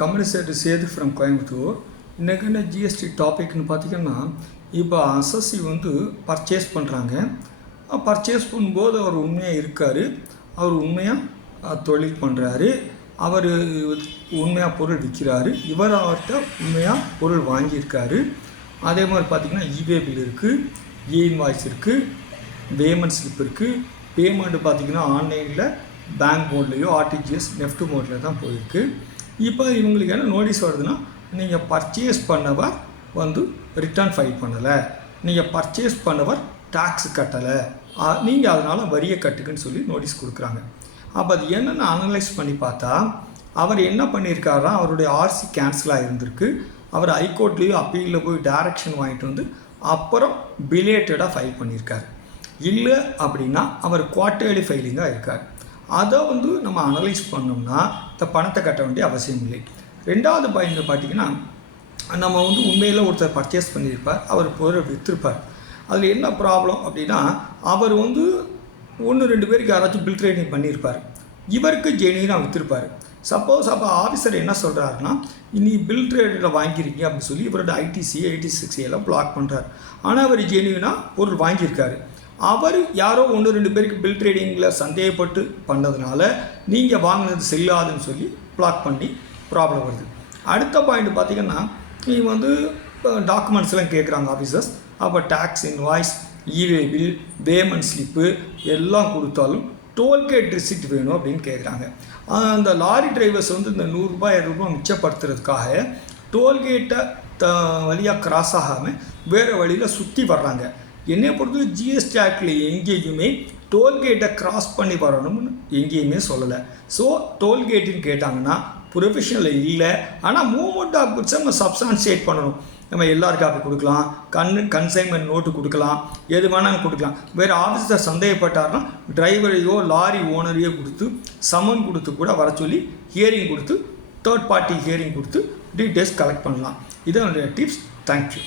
Company secretary Sethu from Coimbatore. இன்றைக்கி என்ன GST டாபிக்னு பார்த்திங்கன்னா, இப்போ அசஸ்சி வந்து பர்ச்சேஸ் பண்ணுறாங்க. பர்ச்சேஸ் பண்ணும்போது அவர் உண்மையாக இருக்கார், அவர் உண்மையாக தொழில் பண்ணுறாரு, அவர் உண்மையாக பொருள் விற்கிறாரு, இவர் அவர்கிட்ட உண்மையாக பொருள் வாங்கியிருக்காரு. அதே மாதிரி பார்த்திங்கன்னா இவே பில் இருக்குது, இன்வாய்ஸ் இருக்குது, பேமெண்ட் ஸ்லிப் இருக்குது. பேமெண்ட்டு பார்த்திங்கன்னா ஆன்லைனில் பேங்க் மோட்லேயோ ஆர்டிஜிஎஸ் நெஃப்ட் மோடில் தான் போயிருக்கு. இப்போ இவங்களுக்கு என்ன நோட்டீஸ் வருதுன்னா, நீங்கள் பர்ச்சேஸ் பண்ணவர் வந்து ரிட்டர்ன் ஃபைல் பண்ணலை, நீங்கள் பர்ச்சேஸ் பண்ணவர் டேக்ஸ் கட்டலை, நீங்கள் அதனால் வரியை கட்டுக்குன்னு சொல்லி நோட்டீஸ் கொடுக்குறாங்க. அப்போ அது என்னென்னு அனலைஸ் பண்ணி பார்த்தா, அவர் என்ன பண்ணியிருக்காருன்னா, அவருடைய ஆர்சி கேன்சலாக இருந்திருக்கு. அவர் ஹைகோர்ட்லேயும் அப்பீலில் போய் டைரக்ஷன் வாங்கிட்டு வந்து அப்புறம் பிலேட்டடாக ஃபைல் பண்ணியிருக்காரு. இல்லை அப்படின்னா அவர் குவார்ட்டர்லி ஃபைலிங்காக இருக்கார். அதை வந்து நம்ம அனலைஸ் பண்ணோம்னா இந்த பணத்தை கட்ட வேண்டிய அவசியம் இல்லை. ரெண்டாவது பாயிண்ட் பார்த்திங்கன்னா, நம்ம வந்து உண்மையில் ஒருத்தர் பர்ச்சேஸ் பண்ணியிருப்பார், அவர் பொருள் விற்றுருப்பார். அதில் என்ன ப்ராப்ளம் அப்படின்னா, அவர் வந்து 1-2 பேருக்கு யாராச்சும் பில் ட்ரேடிங் பண்ணியிருப்பார், இவருக்கு ஜெனியூனாக விற்றுருப்பார். சப்போஸ் அப்போ ஆஃபீஸர் என்ன சொல்கிறாருன்னா, நீ பில் ட்ரேடில் வாங்கியிருக்கீங்க அப்படின்னு சொல்லி இவரோட ஐடிசி 86 எல்லாம் பிளாக் பண்ணுறாரு. ஆனால் அவர் ஜெனியூனாக பொருள் வாங்கியிருக்காரு. அவர் யாரோ 1-2 பேருக்கு பில் ட்ரேடிங்கில் சந்தேகப்பட்டு பண்ணதுனால நீங்கள் வாங்கினது செல்லாதுன்னு சொல்லி பிளாக் பண்ணி ப்ராப்ளம் வருது. அடுத்த பாயிண்ட் பார்த்திங்கன்னா, நீ வந்து டாக்குமெண்ட்ஸ்லாம் கேட்குறாங்க ஆஃபீஸர்ஸ். அப்போ டேக்ஸ் இன்வாய்ஸ், இவே பில், பேமெண்ட் ஸ்லிப்பு எல்லாம் கொடுத்தாலும் டோல்கேட் ரிசிப்ட் வேணும் அப்படின்னு கேட்குறாங்க. அந்த லாரி டிரைவர்ஸ் வந்து இந்த 100 ரூபாய் 200 ரூபா மிச்சப்படுத்துறதுக்காக டோல்கேட்டை வழியாக கிராஸ் ஆகாமல் வேறு வழியில் சுற்றி வர்றாங்க. என்னை பொறுத்து ஜிஎஸ்டி ஆக்டில் எங்கேயுமே டோல்கேட்டை கிராஸ் பண்ணி வரணும்னு எங்கேயுமே சொல்லலை. ஸோ டோல்கேட்டுன்னு கேட்டாங்கன்னா ப்ரொஃபஷனல் இல்லை, ஆனால் மூவ்மெண்ட் ஆஃப் குட்ஸை நம்ம சப்ஸ்டான்ஷியேட் பண்ணணும். நம்ம எல்லாருக்கும் அப்படி கொடுக்கலாம், கன்சைன்மெண்ட் நோட்டு கொடுக்கலாம், எது வேணாலும் கொடுக்கலாம். வேறு ஆஃபீஸர் சந்தேகப்பட்டார்னா டிரைவரையோ லாரி ஓனரையோ கொடுத்து சம்மன் கொடுத்து கூட வர சொல்லி ஹியரிங் கொடுத்து தேர்ட் பார்ட்டி ஹியரிங் கொடுத்து டீட்டெயில்ஸ் கலெக்ட் பண்ணலாம். இதான் என்னுடைய டிப்ஸ். தேங்க்யூ.